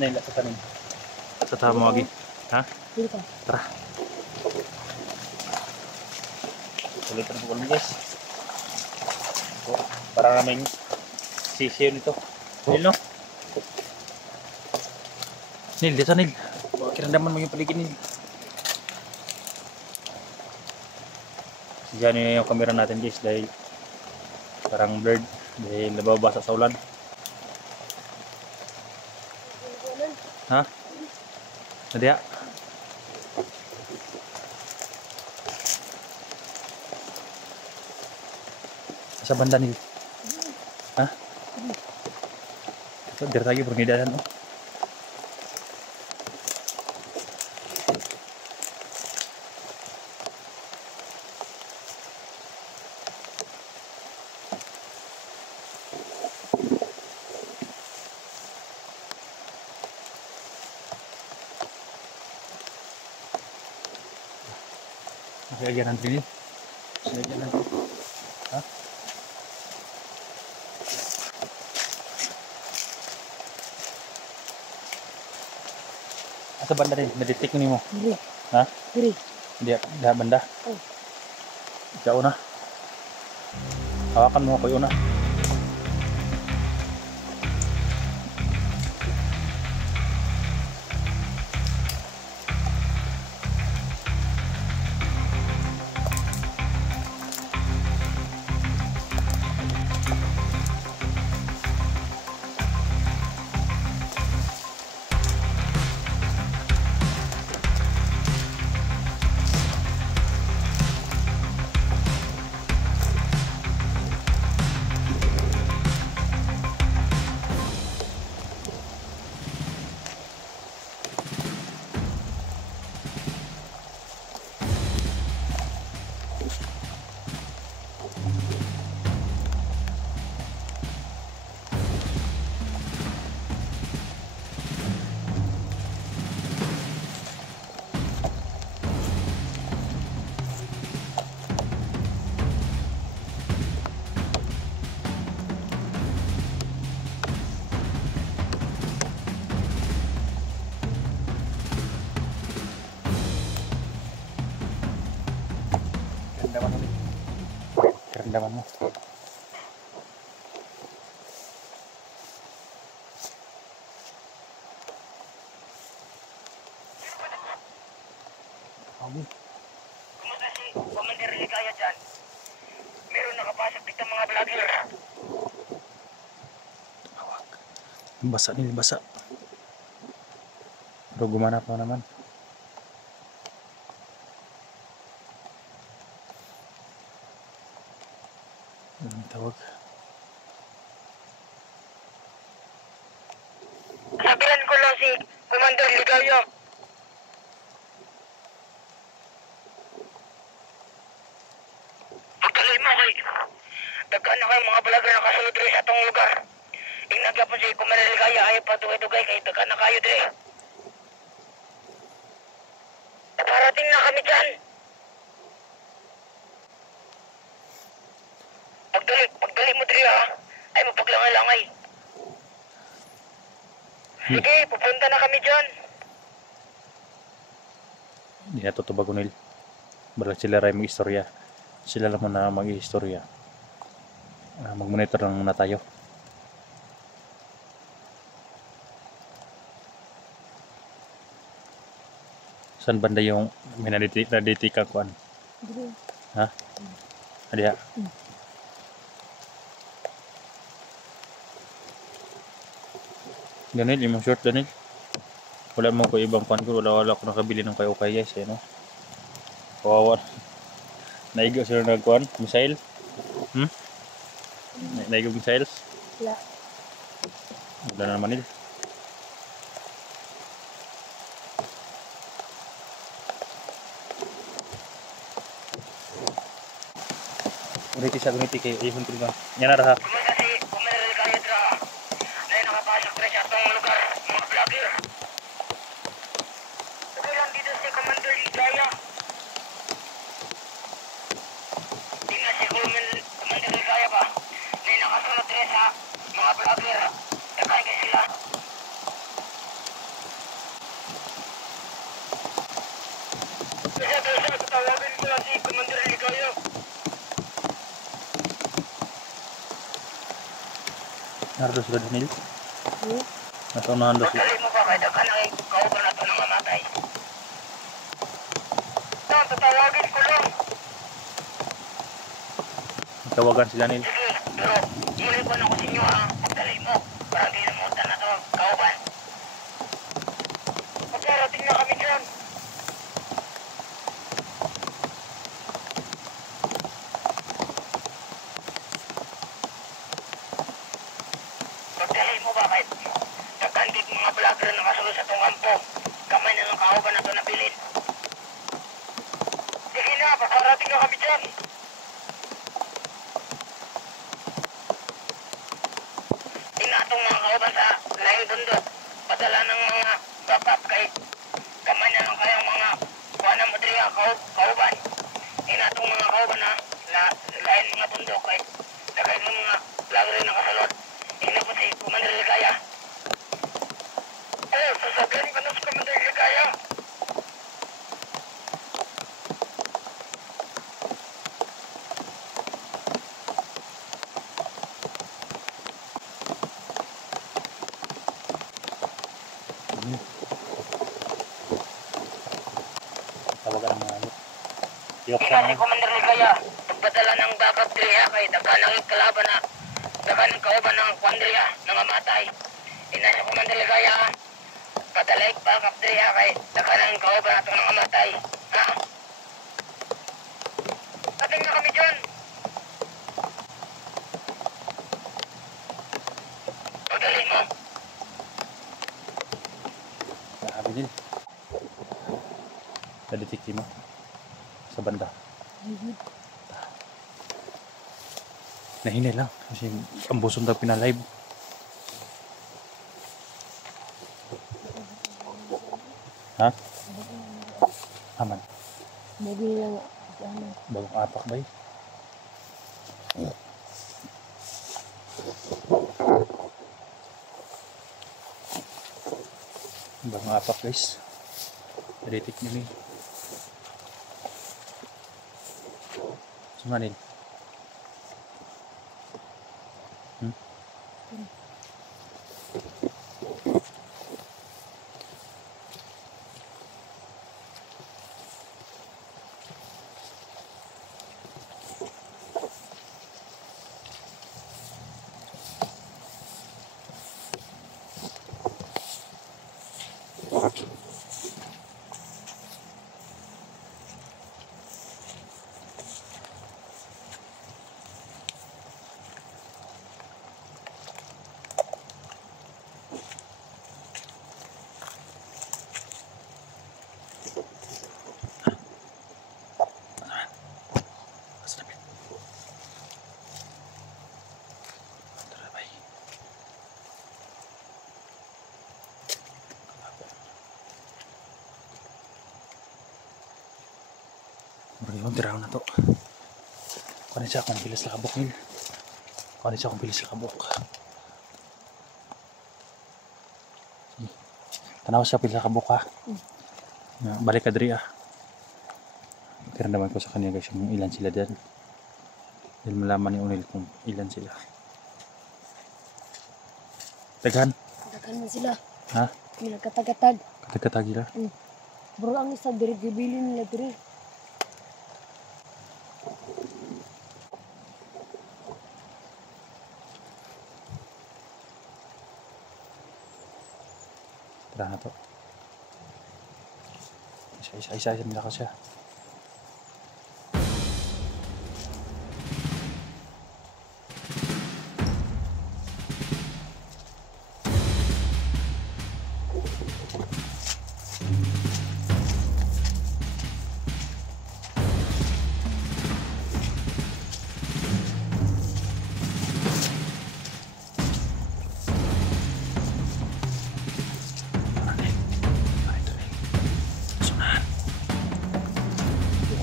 Nila sa tanim. Sa tamo lagi. Ha? Dito. Tara. Ulitan po kami guys. So, para namin sisiyo nito. Nil no? Nil, dito Nil. Kirandaman mo yung paligid Nil. Diyan yung camera natin guys dahil parang blurred dahil nababasa sa ulan. Ha? Nadia? Sa banda Nil? Ha? Ito, dari lagi pernidahan oh. Lagyan natin ini. Lagyan natin. Ha? Asa banda rin? Naditik ni mo? Diri. Ha? Diri. Dia banda? Oh. Ikaw na. Hawakan mo ako yun na. Kerendaman mo. Kumusta si Commander Ligaya dyan? Meron nakapasok dito mga vlogger. Basa Nil, basa. Pero gumanap mo naman. Ang tawag. Sabihan ko lang si Commander Ligaya. Pagkaloy mo kay daghan na kayo mga vlogger na kasunod rin sa itong lugar. Inagya po si Commander Ligaya ayaw pa dugay-dugay kay daghan na kayo din. Parating na kami dyan. Pagdali mo diri ha, ay mapaglangal-langay. Sige, pupunta na kami dyan. Hindi na tutubago Nil. Balag sila rin mag-istorya. Sila naman na mag-istorya. Mag-monitor lang muna tayo. Saan banda yung may naditikan ko ano? Diri. Ha? Adiha? Ganil, yung short ganil. Wala mo ko ibang pan ko. Wala ko nakabili ng kayo kaya guys. No? Kawawa. Naigo sila nagkuhan? Missile? Naigo missiles? Wala. Wala na naman nila. Ulit isa guniti kay ihon ko ba? Yan na raha. Kumusta si Commander Ligaya dra? Ay nakapasok rin sa itong lugar, mga vlogger. Okay lang dito si Commander Ligaya. Tingnan si Commander Ligaya ba? Ay nakasunod rin sa mga vlogger. Takay kayo sila. Nardo sila Daniel. Hmm? Nasa unahan daw sila. Pagdali mo ba kay daghan ay kauban na to ng mamatay. Yan, tatawagin ko lang. Tawagan sila Nil. Sige, pero hili ko na ko sa inyo ha. Pagdali mo, para hindi na mo na to kauban. Magkarating na kami dyan. Pagdali mo ba kahit nagkandig mga vlogger na kasunod sa tong ampo. Kamay na ng kauban na to nabilin. Sige na, pagkarating na kami dyan. Inatong mga kauban sa laing bundok. Padala ng mga backup kay kamay na lang kayang mga kuha mo diri kauban. Inatong mga kauban na lain mga bundok kay dagay ng mga vlogger na kasulod. Ina po si Commander Ligaya. Oh, sasabihin ka na si Commander Ligaya. Tawagan ang mga ano. Tiyok Ina si Commander Ligaya. Pagpadala ng backup diri ha kay daghan ng kalaban na daghan ng kauban ng kwandriya na mamatay. Ina si Commander Ligaya. Padala ng backup diri ha kay daghan ng kauban na itong mamatay. Ha? Ating na kami dyan. Pagdali mo. Grabe Nil. Naditikti mo. Sa banda. Nahinay lang. Kasi ang busong daw pinalive. Ha? Aman. Mobil lang. Ano? Bagong apak ba eh? Bagong apak guys. Editik nyo ni. Sumanin. Yung tiraw na to. Kunin siya kung bilis sa kabok nil. Kunin siya kung bilis sa kabok. Tanaw siya bilis sa kabok ha. Balik ka diri ah. Kaya naman ko sa kanya guys yung ilan sila dyan. Dahil malaman ni Unil kung ilan sila. Daghan? Daghan man sila. Ha? Nagkatag-katag. Katag-katag sila? Bro, ang isa diri gibilin nila diri. Tara na to. Isa nila ka siya.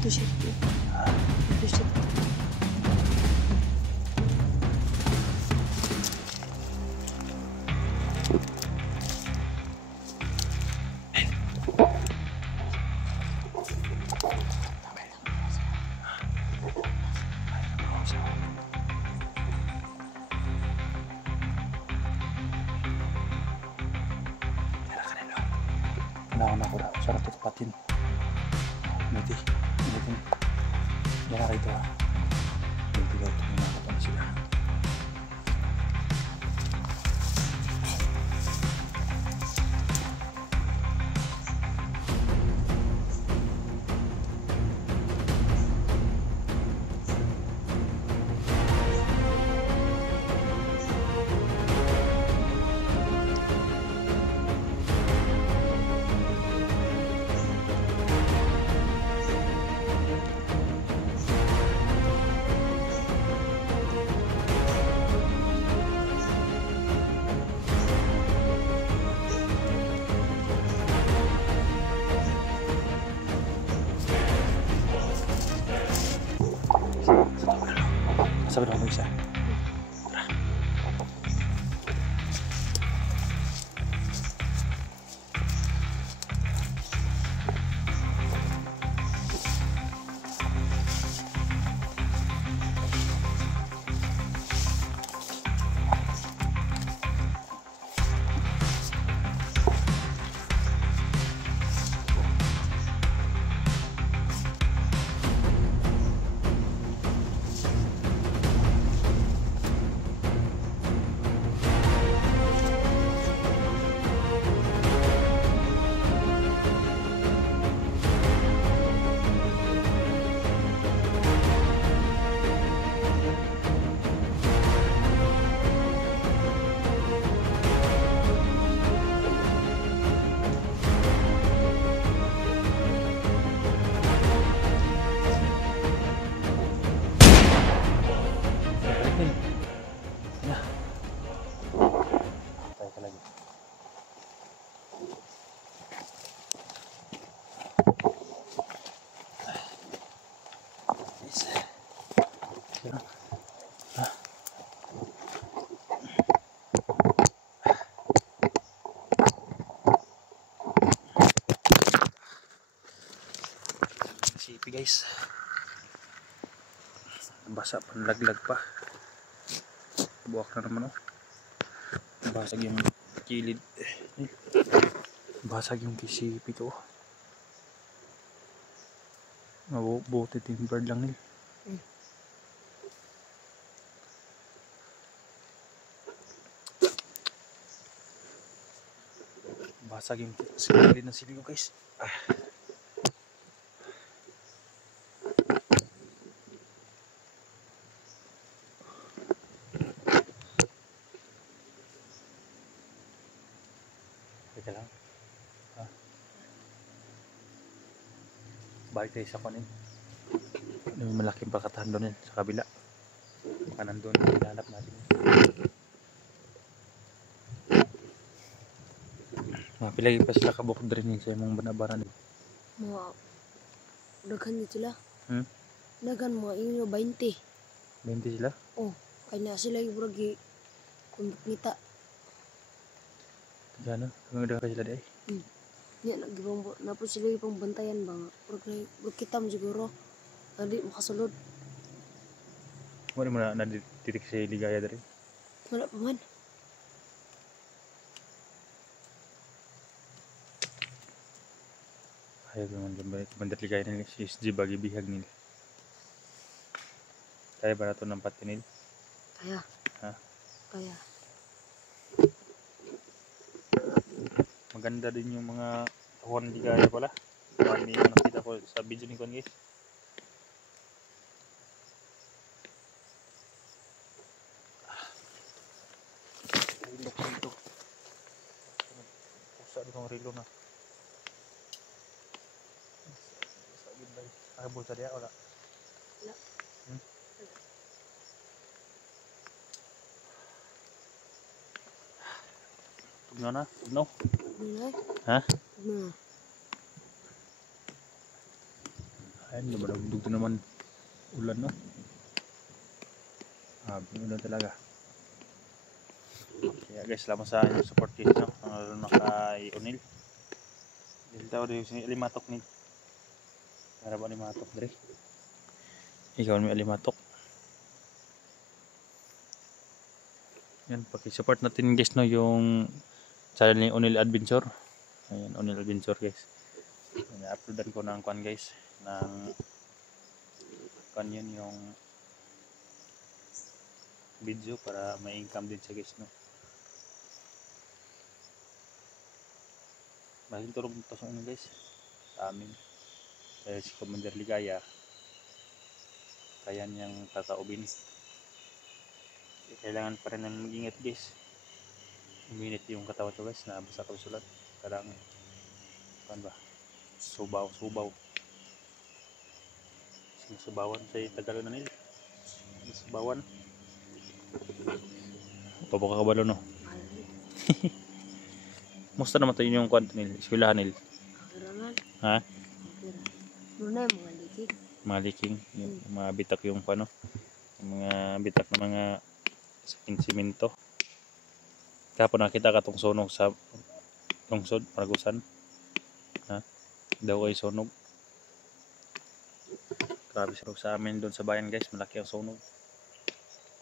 Ito siya. Ito siya. Nauna ko na. Sarap tutupatin. Hindi. Yan na rito ha. Hindi ko ito minakapan sila. Sabi na ako isa. Tara. Sipi guys, basa panlaglag pa, buwak na naman oh. Basag yung kilid, basag yung sipi to. Mabuti timber lang nil. Basag yung kilid ng sipi ko guys. Teka lang. Balik tayo sa kunin. May malaking pakatahan doon sa kabila. Baka nandun, hinanap natin. Mapilagi pa sila kabukod rin sa imong banabaran. Mga daghan nito sila. Daghan mga inyo 20. 20 sila? Oh, kaya sila yung bragi kundok nita. Gano'n? Hanggang sila di ay? Nya nagibang napos sila yung pangbantayan ba nga. Pero kita mo siguro. Hindi makasulod. Wala mo na natitik sa ligaya dari? Wala pa man. Ayaw naman bandat ligaya nila si SG bagi bihag nila. Kaya ba na ito ng patinil? Kaya. Ha? Kaya. Maganda din yung mga tahon ligaya pala. Marami yung nakita ko sa video ni Kon guys. Rilo ko dito. Pusa ditong rilo na. Sabi ba? Nakabul sa diya? Wala? Wala. Tugnaw na? Tugnaw? Nilay? Ha? Na. Ayun, lumalagdug naman ulan no? Ulan talaga. Kaya guys, salamat sa inyong support guys no? Ang kay Unil. Dili tao rin yung alimatok ni. Para ba alimatok dre? Ikaw may alimatok. Yan, paki-support natin guys no yung channel ni Unil Adventure. Ayan, Onil Adventure guys. Na-uploadan ko ng kwan guys. Ng kwan yun yung video para may income din siya guys, no? Bahing tulog nito sa ano guys, sa amin. Kaya si Commander Ligaya, kaya niyang tataubin. Kailangan pa rin ng mag-ingat guys. Uminit yung katawan ko guys, nabasa ko sulat. Kadang, kan ba? Subaw. Subawan sa Tagalog na nila. Subawan. Pabok ka kabalo no? Musta naman ito yung kwento nila? Eskwelahan nila? Kirangan. Ha? Kira. Muna yung mga likig. Mga liking, yung mga bitak yung ano, yung mga bitak na mga saking simento. Kapon nakita ka tong sunog sa lungsod, Paragusan. Ha? Daw ay sunog. Grabe sunog sa amin doon sa bayan guys, malaki ang sunog.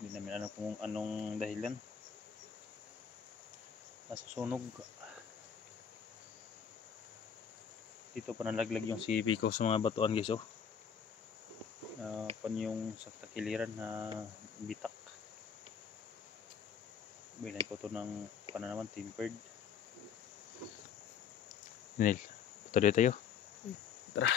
Hindi namin alam kung anong dahilan. Nasa sunog. Dito pa nalaglag yung CV ko sa mga batuan guys, oh. Pan yung sa takiliran na bitak. Binay ko to ng pana naman, tempered. Nil, patuloy tayo. Tara.